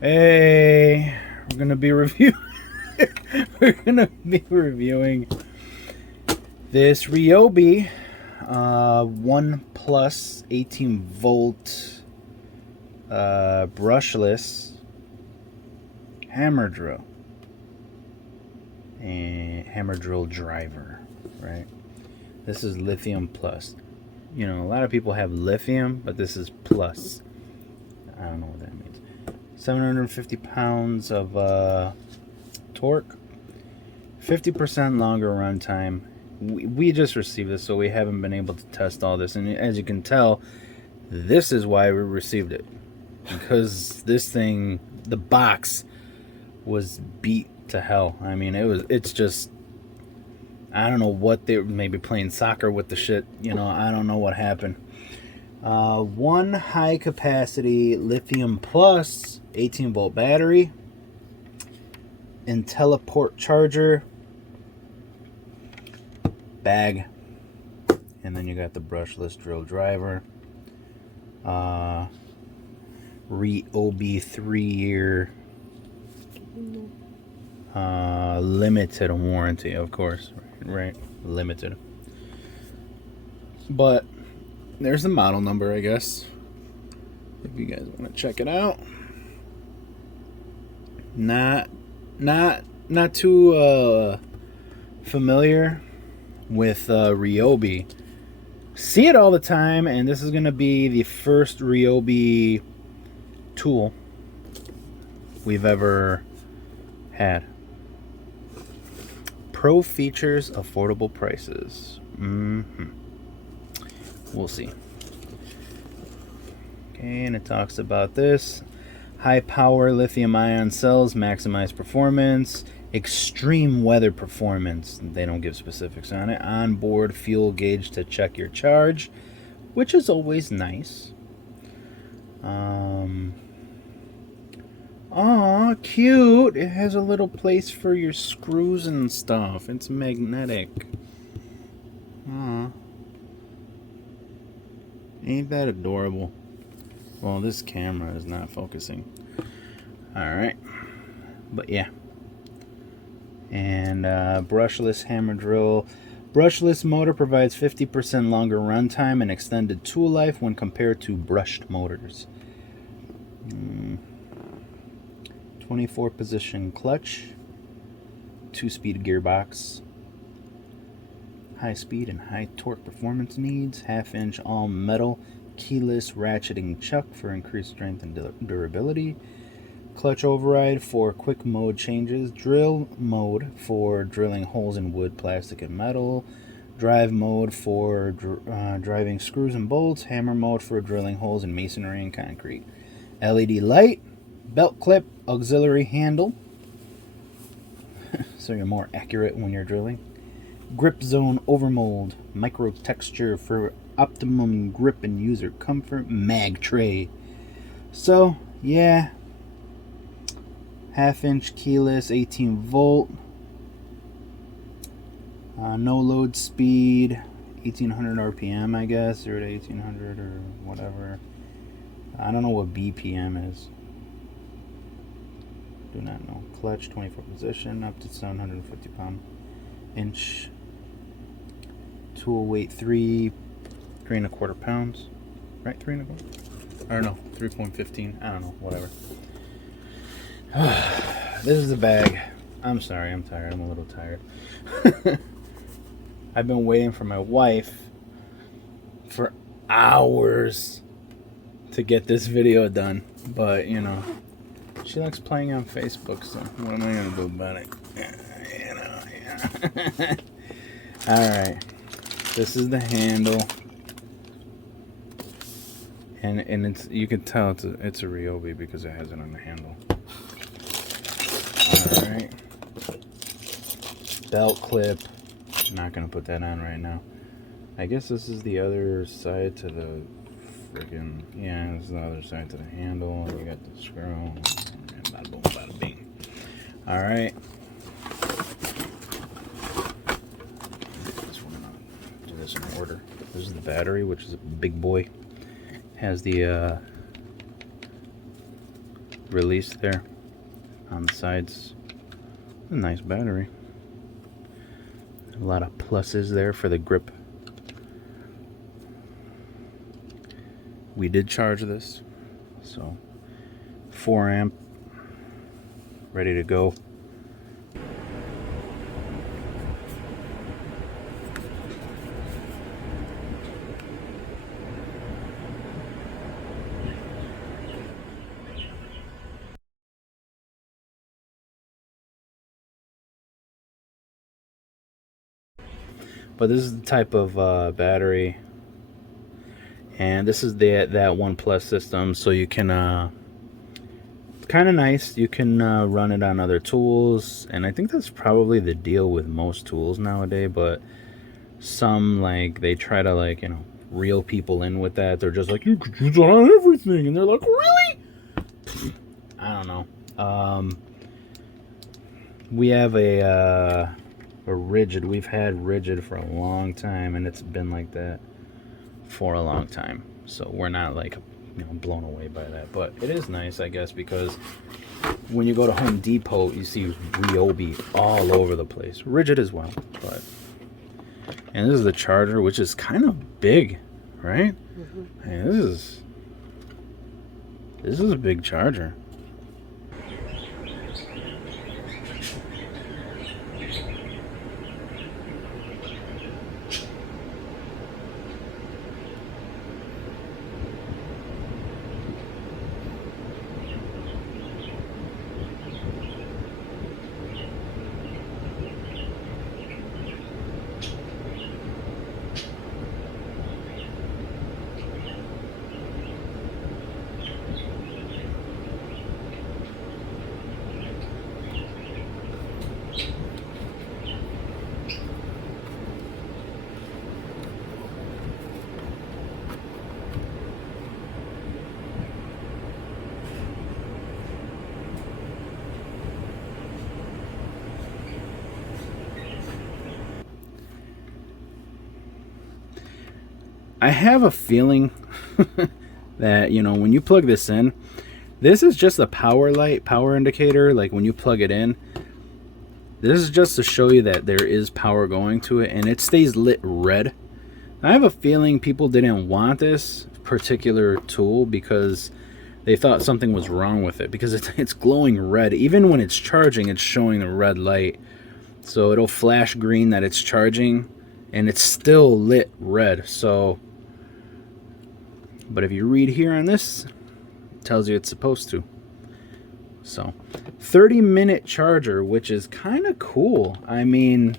Hey, we're gonna be review. We're gonna be reviewing this Ryobi 1 plus 18 volt brushless hammer drill and hammer drill driver. Right. This is lithium plus. You know, a lot of people have lithium, but this is plus. I don't know what that means. 750 pounds of torque, 50% longer runtime. We just received this, so we haven't been able to test all this. And as you can tell, this is why we received it. Because this thing, the box, was beat to hell. I mean, it's just, I don't know what they were, maybe playing soccer with the shit. You know, I don't know what happened. One high capacity lithium plus 18 volt battery, IntelliPort charger, bag, and then you got the brushless drill driver. Ryobi 3-year limited warranty, of course, right? Limited. But there's the model number, I guess, if you guys want to check it out. Not too familiar with Ryobi. See it all the time, and this is going to be the first Ryobi tool we've ever had. Pro features, affordable prices. We'll see. Okay, and it talks about this. High power lithium ion cells maximize performance. Extreme weather performance. They don't give specifics on it. Onboard fuel gauge to check your charge, which is always nice. Aw, cute. It has a little place for your screws and stuff. It's magnetic. Aw. Ain't that adorable? Well, this camera is not focusing. Alright. But yeah. And brushless hammer drill. Brushless motor provides 50% longer runtime and extended tool life when compared to brushed motors. 24 position clutch. 2-speed gearbox. High speed and high torque performance needs. 1/2 inch all metal keyless ratcheting chuck for increased strength and durability. Clutch override for quick mode changes. Drill mode for drilling holes in wood, plastic, and metal. Drive mode for driving screws and bolts. Hammer mode for drilling holes in masonry and concrete. LED light. Belt clip. Auxiliary handle, so you're more accurate when you're drilling. Grip zone overmold. Micro texture for optimum grip and user comfort. Mag tray. So, yeah. 1/2 inch keyless, 18 volt. No load speed. 1800 RPM, I guess. 0 to 1800 or whatever. I don't know what BPM is. Do not know. Clutch, 24 position, up to 750 pound inch. Tool weight 3.25 pounds. Right, 3.25? Or no, 3.15. I don't know, whatever. This is the bag. I'm sorry, I'm tired. I'm a little tired. I've been waiting for my wife for hours to get this video done, but you know, she likes playing on Facebook, so what am I gonna do about it? You know, yeah. Alright. This is the handle. And it's, you can tell it's a Ryobi because it has it on the handle. Alright. Belt clip. I'm not gonna put that on right now. I guess this is the other side to the friggin', yeah, this is the other side to the handle. You got the screw. And bada boom, bada bing. Alright. Do this in order. This is the battery, which is a big boy. Has the release there on the sides. A nice battery. A lot of pluses there for the grip. We did charge this, so 4 amp, ready to go. But this is the type of battery, and this is that OnePlus system, so you can kind of nice. You can run it on other tools, and I think that's probably the deal with most tools nowadays. But some, like, they try to, like, you know, reel people in with that. They're just like, you could use it on everything, and they're like, really? I don't know. We have a rigid. We've had rigid for a long time, and it's been like that for a long time. So we're not, like, you know, blown away by that. But it is nice, I guess, because when you go to Home Depot, you see Ryobi all over the place. Rigid as well, but. And this is the charger, which is kind of big, right? Mm-hmm. Man, this is a big charger. I have a feeling that, you know, when you plug this in, this is just a power light, power indicator. Like, when you plug it in, this is just to show you that there is power going to it, and it stays lit red. I have a feeling people didn't want this particular tool because they thought something was wrong with it, because it's glowing red. Even when it's charging, it's showing the red light. So it'll flash green that it's charging, and it's still lit red. So, but if you read here on this, it tells you it's supposed to. So 30-minute charger, which is kind of cool. I mean,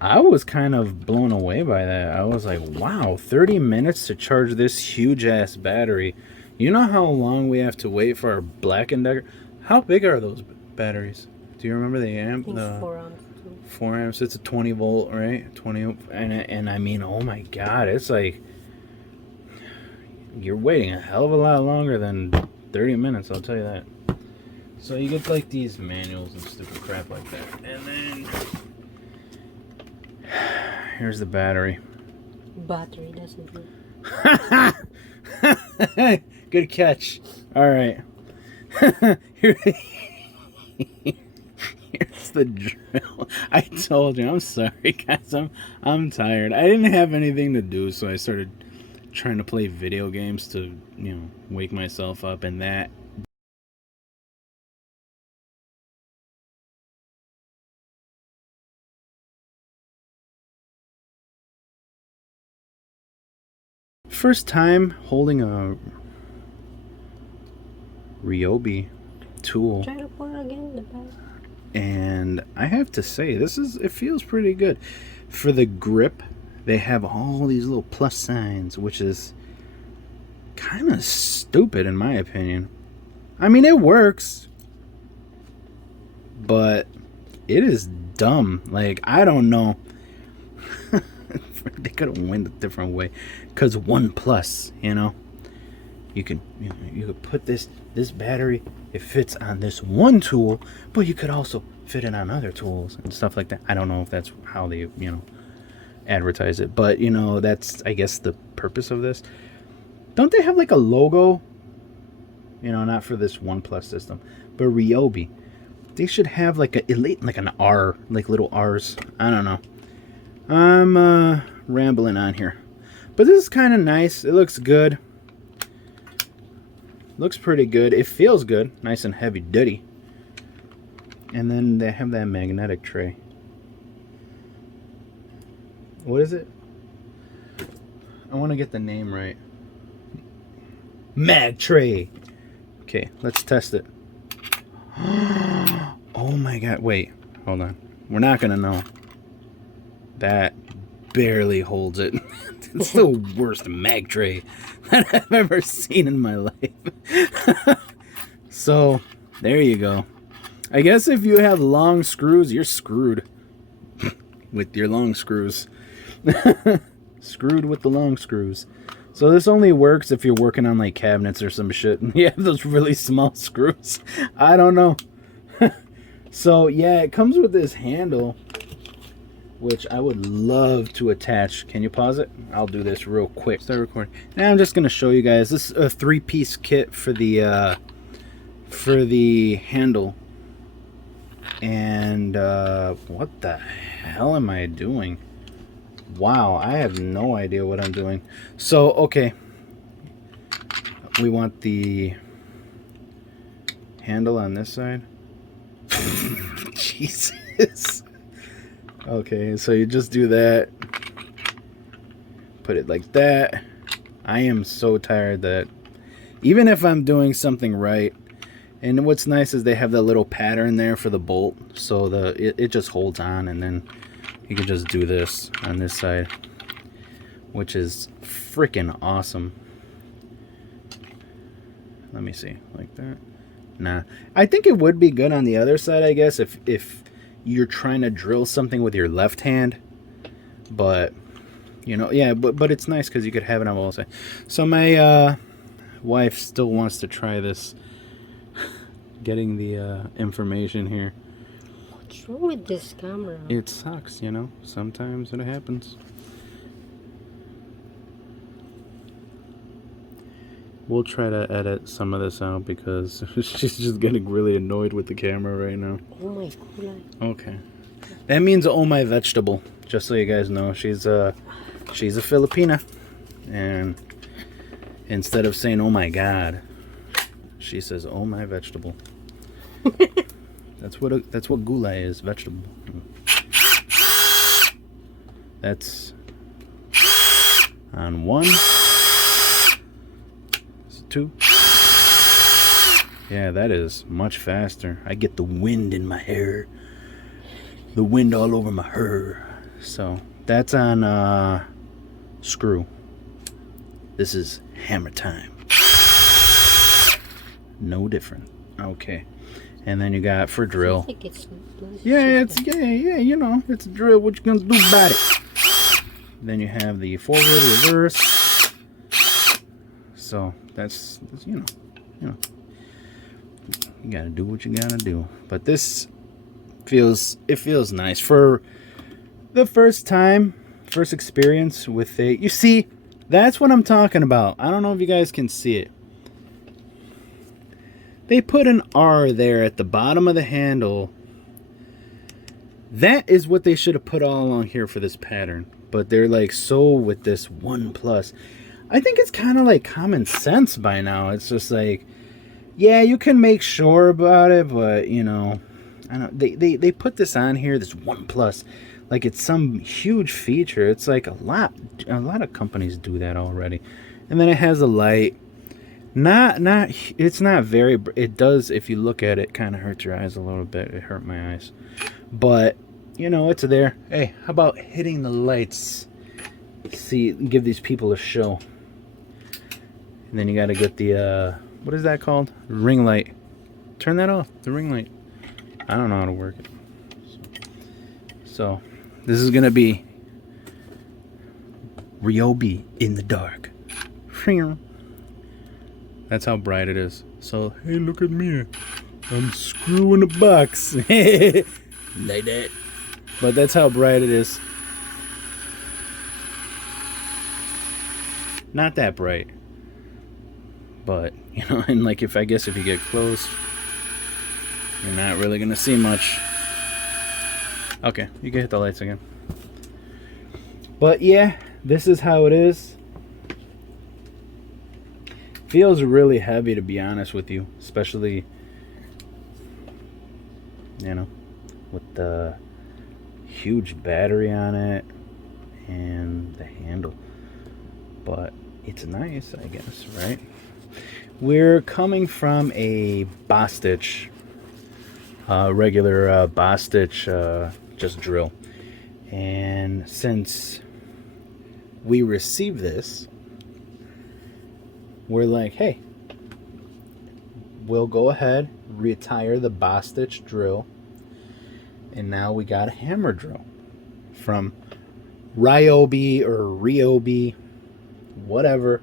I was kind of blown away by that. I was like, wow, 30 minutes to charge this huge ass battery. You know how long we have to wait for our Black & Decker? How big are those batteries? Do you remember the amp? The 4 amps. 4 amps. It's a 20 volt, right? 20, and I mean, oh my god, it's like you're waiting a hell of a lot longer than 30 minutes. I'll tell you that. So you get like these manuals and stupid crap like that, and then here's the battery. Battery doesn't work. Good catch. All right. Here's the drill. I told you. I'm sorry, guys. I'm tired. I didn't have anything to do, so I started trying to play video games to, you know, wake myself up, and that. First time holding a Ryobi tool. Try to pour again the back. And I have to say, it feels pretty good. For the grip, they have all these little plus signs, which is kind of stupid in my opinion. I mean, it works, but it is dumb. Like, I don't know. They could have went a different way, because OnePlus, you know, you could put this battery, it fits on this one tool, but you could also fit it on other tools and stuff like that. I don't know if that's how they, you know, advertise it, but, you know, that's, I guess, the purpose of this. Don't they have like a logo You know, not for this OnePlus system, but Ryobi. They should have like an R, like little R's. I don't know. I'm rambling on here, but this is kind of nice. It looks good. Looks pretty good. It feels good, nice and heavy duty. And then they have that magnetic tray. What is it? I want to get the name right. Mag tray. Okay, let's test it. Oh my god, wait, hold on. We're not gonna know. That barely holds it. It's the worst mag tray that I've ever seen in my life. So, there you go. I guess if you have long screws, you're screwed with your long screws. Screwed with the long screws. So this only works if you're working on like cabinets or some shit and you have those really small screws. I don't know. So yeah, it comes with this handle, which I would love to attach. Can you pause it? I'll do this real quick. Start recording. Now I'm just gonna show you guys. This is a 3-piece kit for the handle. And what the hell am I doing? Wow, I have no idea what I'm doing. So, okay. We want the handle on this side. Jesus. Okay, so you just do that. Put it like that. I am so tired that even if I'm doing something right, and what's nice is they have that little pattern there for the bolt, so it just holds on, and then you can just do this on this side, which is freaking awesome. Let me see, like that. Nah, I think it would be good on the other side, I guess, if you're trying to drill something with your left hand. But you know, yeah, but it's nice because you could have it on both sides. So my wife still wants to try this. Getting the information here. What's wrong with this camera? It sucks, you know. Sometimes it happens. We'll try to edit some of this out because she's just getting really annoyed with the camera right now. Oh my god. Okay. That means oh my vegetable. Just so you guys know, she's a Filipina, and instead of saying oh my god, she says oh my vegetable. That's what gulay is, vegetable. That's on 1. It's 2. Yeah, that is much faster. I get the wind in my hair. The wind all over my hair. So that's on screw. This is hammer time. No different. Okay. And then you got for drill. I think it's Yeah, you know, it's a drill. What you gonna do about it? Then you have the forward, reverse. So that's you know, you gotta do what you gotta do. But this feels nice for the first experience with it. You see, that's what I'm talking about. I don't know if you guys can see it. They put an R there at the bottom of the handle. That is what they should have put all along here for this pattern. But they're like so with this OnePlus. I think it's kind of like common sense by now. It's just like, yeah, you can make sure about it, but you know, I don't. They put this on here, this OnePlus, like it's some huge feature. It's like a lot of companies do that already. And then it has a light. It's not very, it does, if you look at it, kind of hurts your eyes a little bit. It hurt my eyes. But, you know, it's there. Hey, how about hitting the lights? See, give these people a show. And then you got to get the, what is that called? Ring light. Turn that off, the ring light. I don't know how to work it. So this is going to be Ryobi in the dark. That's how bright it is. So, hey, look at me. I'm screwing a box. Like that. But that's how bright it is. Not that bright. But, you know, and like if you get close, you're not really going to see much. Okay, you can hit the lights again. But yeah, this is how it is. Feels really heavy, to be honest with you, especially, you know, with the huge battery on it and the handle. But it's nice, I guess, right? We're coming from a Bostitch, regular Bostitch just drill. And since we received this, we're like, hey, we'll go ahead, retire the Bostitch drill, and now we got a hammer drill from Ryobi or Ryobi, whatever.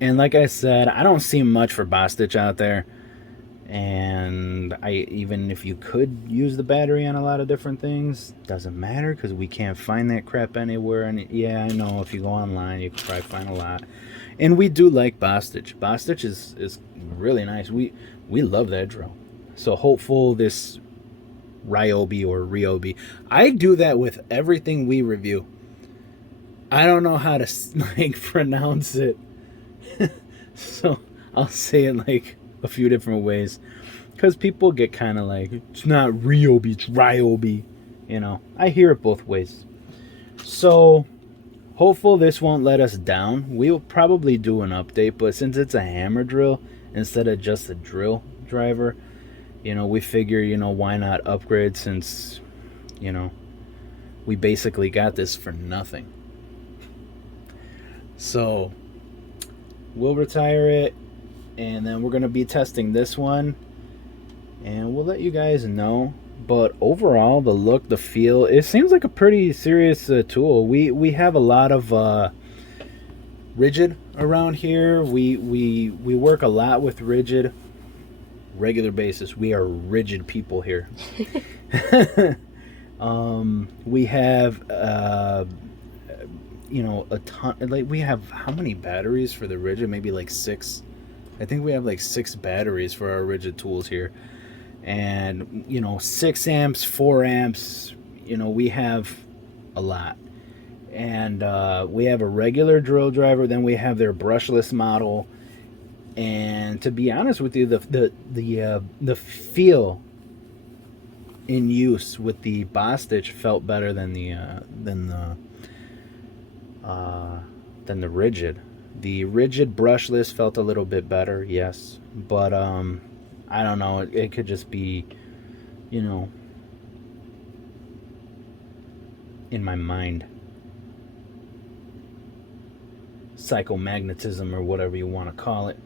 And like I said, I don't see much for Bostitch out there. And even if you could use the battery on a lot of different things, doesn't matter because we can't find that crap anywhere. And yeah, I know if you go online, you can probably find a lot. And we do like Bostitch. Bostitch is really nice. We love that drill. So hopeful this Ryobi or Ryobi. I do that with everything we review. I don't know how to like pronounce it. So I'll say it like a few different ways because people get kind of like, it's not Ryobi, it's Ryobi. You know, I hear it both ways. So hopeful this won't let us down. We'll probably do an update, but since it's a hammer drill instead of just a drill driver, you know, we figure, you know, why not upgrade since, you know, we basically got this for nothing. So we'll retire it, and then we're going to be testing this one, and we'll let you guys know. But overall, the look, the feel, it seems like a pretty serious tool. We have a lot of rigid around here. We work a lot with rigid, regular basis. We are rigid people here. We have you know, a ton. Like, we have how many batteries for the rigid? Maybe like 6. I think we have like 6 batteries for our rigid tools here. And, you know, 6 amps, 4 amps, you know, we have a lot. And we have a regular drill driver, then we have their brushless model. And to be honest with you, the feel in use with the Bostitch felt better than the rigid. The rigid brushless felt a little bit better, yes, but I don't know. It could just be, you know, in my mind, psychomagnetism or whatever you want to call it.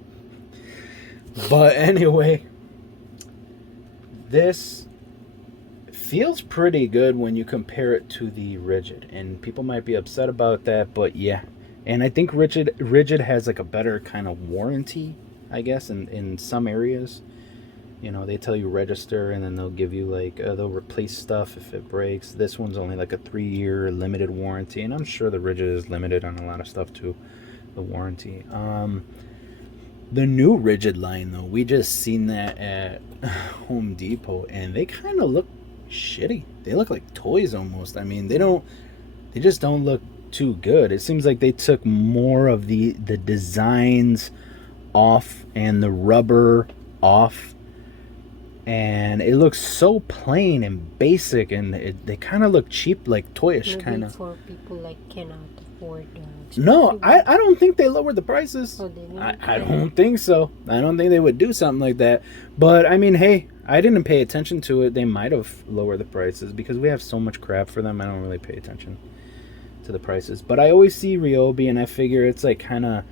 But anyway, this feels pretty good when you compare it to the rigid, and people might be upset about that, but yeah. And I think rigid has like a better kind of warranty, I guess, in some areas. You know, they tell you register, and then they'll give you like they'll replace stuff if it breaks. This one's only like a 3-year limited warranty, and I'm sure the rigid is limited on a lot of stuff too, the warranty. The new rigid line though, we just seen that at Home Depot, and they kind of look shitty. They look like toys almost. I mean, they just don't look too good. It seems like they took more of the designs off and the rubber off, and it looks so plain and basic, and they kind of look cheap, like toyish kind of. For people like cannot afford. No, I don't think they lowered the prices. Oh, I don't think so. I don't think they would do something like that. But I mean, hey, I didn't pay attention to it. They might have lowered the prices because we have so much crap for them. I don't really pay attention to the prices. But I always see Ryobi, and I figure it's like kind of.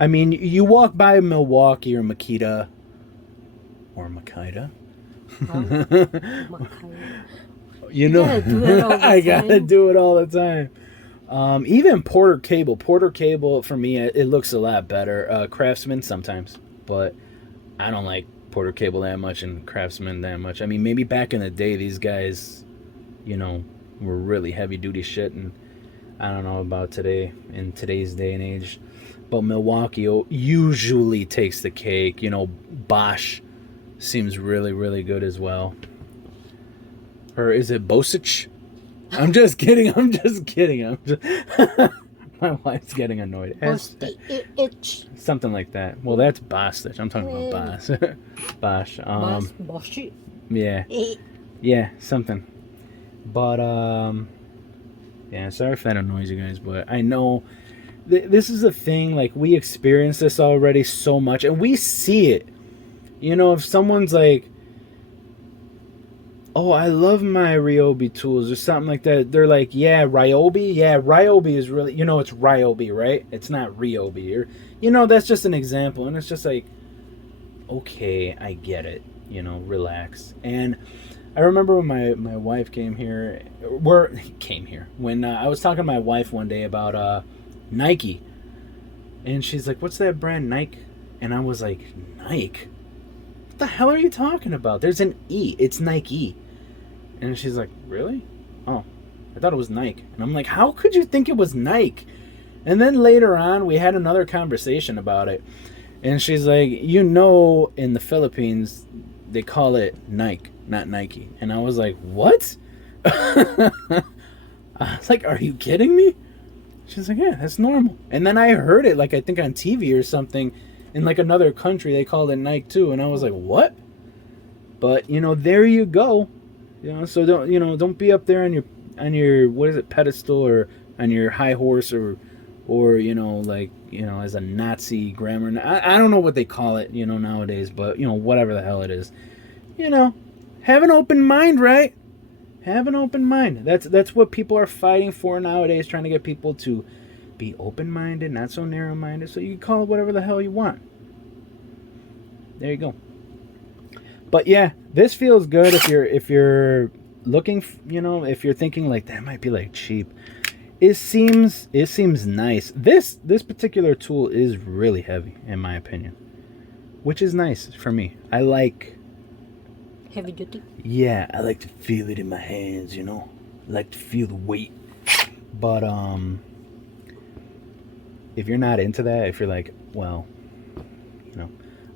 I mean, you walk by Milwaukee or Makita. Or Makita. You know, I gotta do it all the time. Even Porter Cable for me, it looks a lot better. Craftsman sometimes, but I don't like Porter Cable that much and Craftsman that much. I mean, maybe back in the day, these guys, you know, were really heavy duty shit, and I don't know about today, in today's day and age, but Milwaukee usually takes the cake. Bosch seems really, really good as well. Or is it Bosich? I'm just kidding. I'm just kidding. My wife's getting annoyed. Itch. Something like that. Well, that's Bostich. I'm talking about Bosch. Bosch. Yeah. Yeah, something. But, yeah, sorry if that annoys you guys, but I know this is a thing. Like, we experience this already so much, and we see it. If someone's like, oh, I love my Ryobi tools or something like that. They're like, yeah, Ryobi? Yeah, Ryobi is really, it's Ryobi, right? It's not Ryobi. Or, that's just an example. And it's just like, okay, I get it. Relax. And I remember when my wife came here, when I was talking to my wife one day about Nike. And she's like, what's that brand, Nike? And I was like, Nike? What the hell are you talking about? There's an E. It's Nike. And she's like, really? Oh, I thought it was Nike. And I'm like, how could you think it was Nike? And then later on, we had another conversation about it. And she's like, in the Philippines, they call it Nike, not Nike. And I was like, what? I was like, are you kidding me? She's like, yeah, that's normal. And then I heard it, like, I think on TV or something. In like another country, they called it Nike too, and I was like, "What?" But there you go. So don't be up there on your what is it, pedestal, or on your high horse, or as a Nazi grammar. I don't know what they call it, nowadays, but whatever the hell it is, have an open mind, right? Have an open mind. That's what people are fighting for nowadays, trying to get people to be open-minded, not so narrow-minded, so you can call it whatever the hell you want. There you go. But yeah, this feels good if you're looking, if you're thinking like that might be like cheap. It seems nice. This particular tool is really heavy in my opinion, which is nice for me. I like heavy duty. Yeah, I like to feel it in my hands, I like to feel the weight. But if you're not into that, if you're like, well,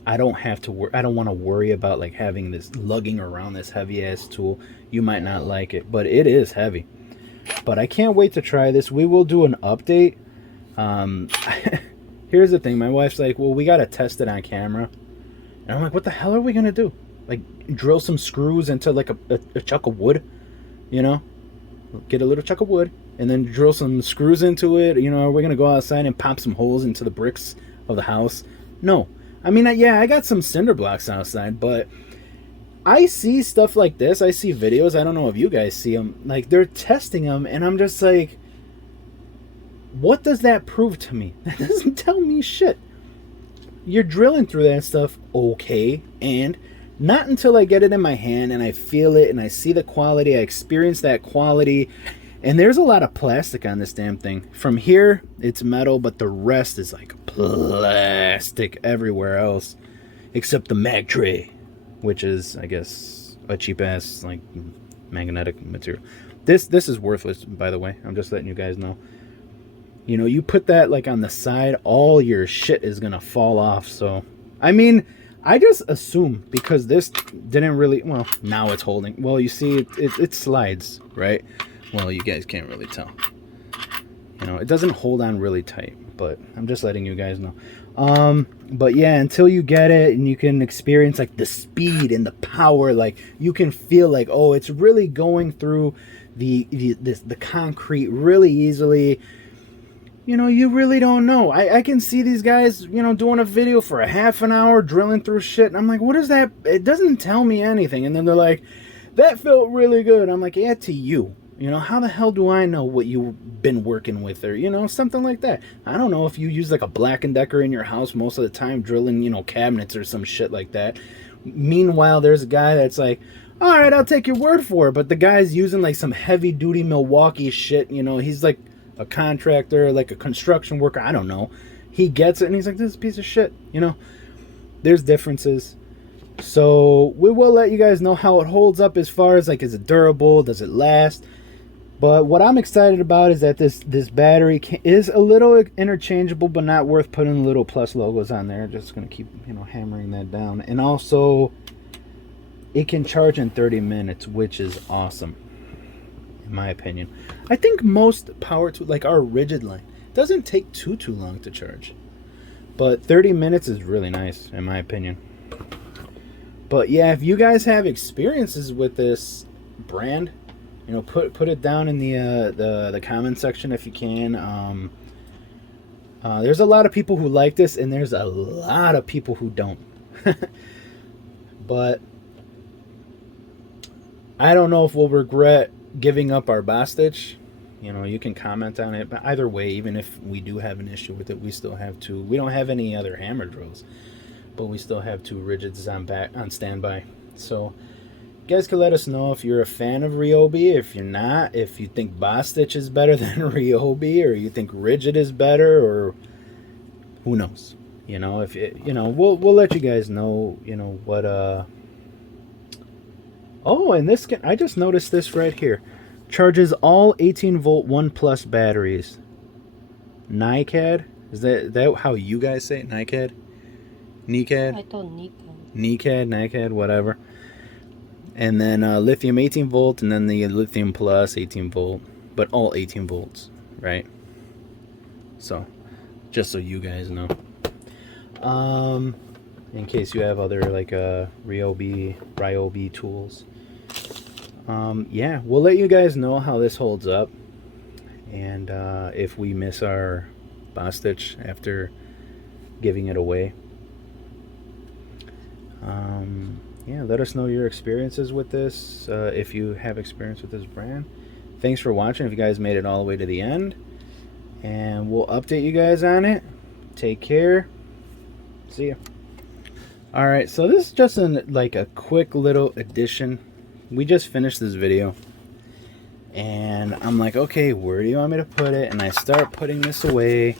I don't have to I don't want to worry about like having this lugging around this heavy ass tool, you might not like it, but it is heavy. But I can't wait to try this. We will do an update. Here's the thing. My wife's like, well, we got to test it on camera. And I'm like, what the hell are we going to do? Like drill some screws into like a chuck of wood, Get a little chuck of wood and then drill some screws into it. Are we going to go outside and pop some holes into the bricks of the house? No. I mean, yeah, I got some cinder blocks outside, but I see stuff like this. I see videos. I don't know if you guys see them. Like, they're testing them, and I'm just like, what does that prove to me? That doesn't tell me shit. You're drilling through that stuff, okay, and not until I get it in my hand and I feel it and I see the quality, I experience that quality. And there's a lot of plastic on this damn thing. From here, it's metal, but the rest is like plastic everywhere else. Except the mag tray, which is, I guess, a cheap-ass, like, magnetic material. This is worthless, by the way. I'm just letting you guys know. You put that, like, on the side, all your shit is gonna fall off, so... I mean, I just assume, because this didn't really... Well, now it's holding. Well, you see, it slides, right? Well, you guys can't really tell. It doesn't hold on really tight, but I'm just letting you guys know. But yeah, until you get it and you can experience like the speed and the power, like you can feel like, oh, it's really going through the concrete really easily. You really don't know. I can see these guys, doing a video for a half an hour drilling through shit. And I'm like, what is that? It doesn't tell me anything. And then they're like, that felt really good. I'm like, yeah, to you. How the hell do I know what you've been working with, or, something like that. I don't know if you use like a Black & Decker in your house most of the time drilling, cabinets or some shit like that. Meanwhile, there's a guy that's like, all right, I'll take your word for it. But the guy's using like some heavy duty Milwaukee shit. He's like a contractor, like a construction worker. I don't know. He gets it and he's like, this is a piece of shit. There's differences. So we will let you guys know how it holds up as far as like, is it durable? Does it last? But what I'm excited about is that this battery is a little interchangeable, but not worth putting little plus logos on there. Just gonna keep hammering that down. And also, it can charge in 30 minutes, which is awesome, in my opinion. I think most power tools, like our rigid line, doesn't take too long to charge. But 30 minutes is really nice, in my opinion. But yeah, if you guys have experiences with this brand, put it down in the comment section if you can. There's a lot of people who like this, and there's a lot of people who don't. But I don't know if we'll regret giving up our Bostitch. You can comment on it, but either way, even if we do have an issue with it, we still have two. We don't have any other hammer drills, but we still have two rigids on standby. So you guys can let us know if you're a fan of Ryobi. If you're not, if you think Bostitch is better than Ryobi, or you think rigid is better, or who knows. If it, we'll let you guys know. What Oh, and this I just noticed this right here. Charges all 18 volt 1 plus batteries. NiCad? Is that how you guys say it? NiCad? NiCad? I thought Nika. NiCad, whatever. And then lithium 18 volt, and then the lithium plus 18 volt. But all 18 volts, right? So, just so you guys know. In case you have other like Ryobi tools. Yeah, we'll let you guys know how this holds up, and if we miss our Bostitch after giving it away. Yeah, let us know your experiences with this, if you have experience with this brand. Thanks for watching if you guys made it all the way to the end, and we'll update you guys on it. Take care. See ya. Alright, so this is just like a quick little addition. We just finished this video, and I'm like, okay, where do you want me to put it? And I start putting this away,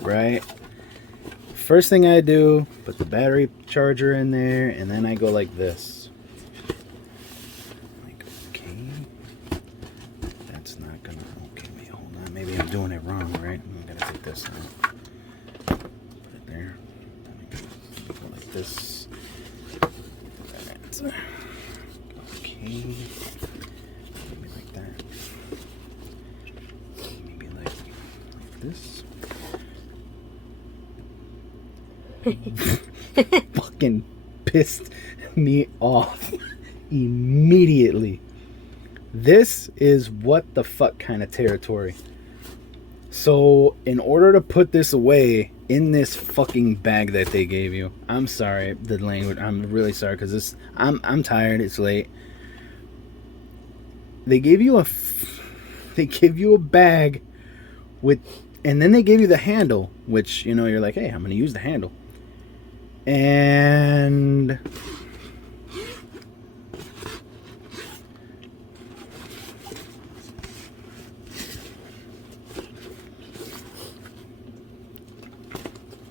right? First thing I do, put the battery charger in there, and then I go like this. Like, okay, that's not gonna, okay, wait, hold on, maybe I'm doing it wrong, right? I'm gonna take this out, put it there, go like this. Okay, maybe like that, maybe like this. Fucking pissed me off immediately. This is what the fuck kind of territory. So in order to put this away in this fucking bag that they gave you, I'm sorry, the language, I'm really sorry, because this, I'm tired, it's late. They give you a bag with, and then they give you the handle, which, you're like, hey, I'm gonna use the handle. And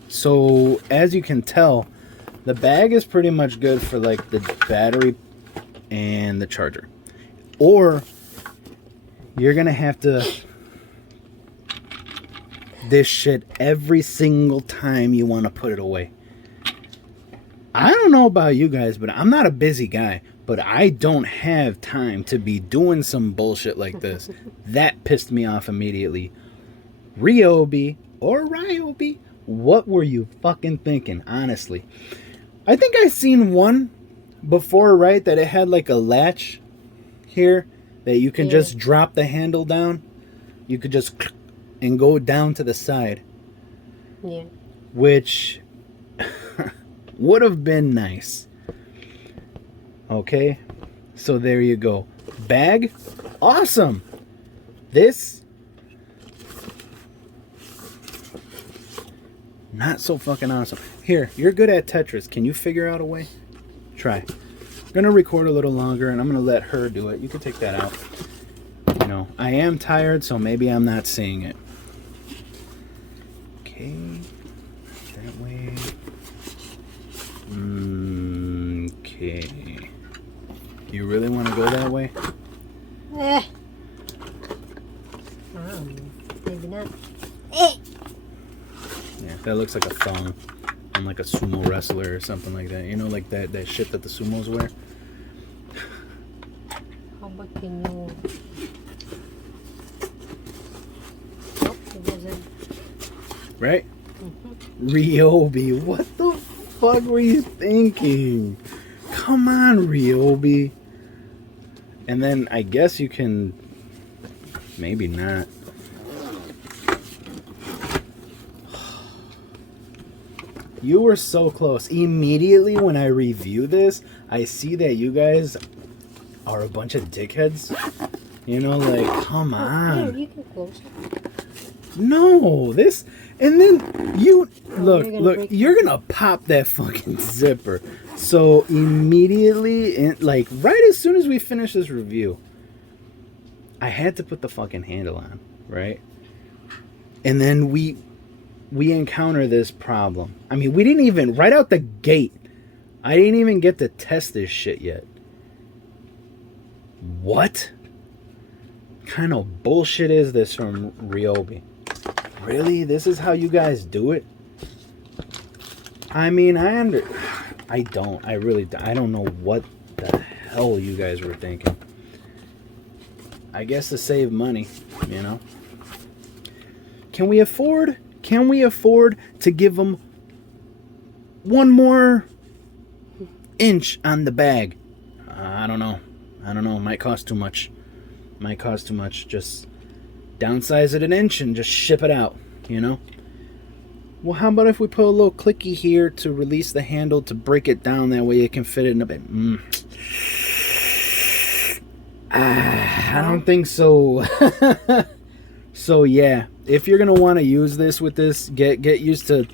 so as you can tell, the bag is pretty much good for like the battery and the charger. Or you're gonna have to this shit every single time you want to put it away. I don't know about you guys, but I'm not a busy guy, but I don't have time to be doing some bullshit like this. That pissed me off immediately. Ryobi or Ryobi, what were you fucking thinking, honestly? I think I seen one before, right, that it had like a latch here that you can just drop the handle down. You could just and go down to the side. Yeah. Which would have been nice. Okay, so there you go. Bag, awesome. This, not so fucking awesome. Here, you're good at Tetris. Can you figure out a way? Try. I'm gonna record a little longer, and I'm gonna let her do it. You can take that out. I am tired, so maybe I'm not seeing it. Okay, that way. Okay. You really want to go that way? Maybe not. Yeah, that looks like a thong on like a sumo wrestler or something like that. You know, like that shit that the sumos wear. How about can you? Nope, it doesn't. Right? Ryobi, what the fuck were you thinking? Come on, Ryobi. And then I guess you can... Maybe not. You were so close. Immediately when I review this, I see that you guys are a bunch of dickheads. You know, like, come on. Here, you can close it. No, this... And then you... Look, you're it. gonna pop that fucking zipper. So immediately, like, right as soon as we finish this review, I had to put the fucking handle on, right? And then we encounter this problem. I mean, we didn't even... Right out the gate, I didn't even get to test this shit yet. What kind of bullshit is this from Ryobi? Really? This is how you guys do it? I mean, I don't know what the hell you guys were thinking. I guess to save money, you know? Can we afford to give them one more inch on the bag? I don't know. Might cost too much. Just downsize it an inch and just ship it out, you know? Well, how about if we put a little clicky here to release the handle to break it down? That way it can fit in a bit. I don't think so. So yeah, if you're gonna want to use this with this, get used to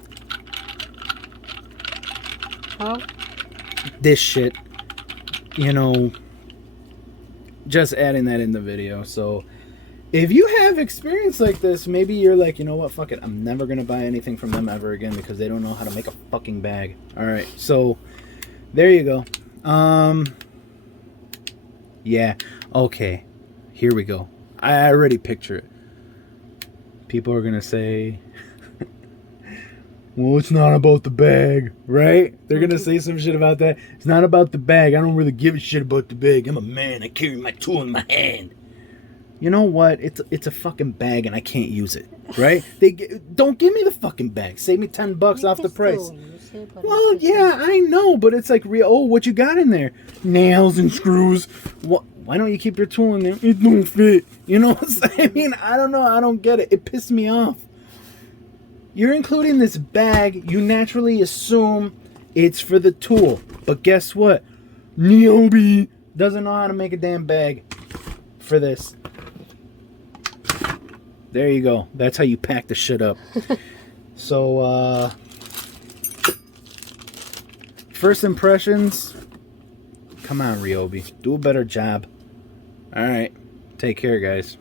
this shit. You know, just adding that in the video. So if you have experience like this, maybe you're like, you know what, fuck it, I'm never gonna buy anything from them ever again because they don't know how to make a fucking bag. Alright, so there you go. Yeah, okay, here we go. I already picture it. People are gonna say, well, it's not about the bag, right? They're gonna say some shit about that. It's not about the bag. I don't really give a shit about the bag. I'm a man. I carry my tool in my hand. You know what? It's a fucking bag and I can't use it, right? Don't give me the fucking bag. Save me $10 off the price. Well, yeah, I know, but it's like, oh, what you got in there? Nails and screws. What? Why don't you keep your tool in there? It don't fit. You know what I'm saying? I mean, I don't know. I don't get it. It pissed me off. You're including this bag. You naturally assume it's for the tool. But guess what? Ryobi doesn't know how to make a damn bag for this. There you go. That's how you pack the shit up. So, first impressions. Come on, Ryobi. Do a better job. Alright. Take care, guys.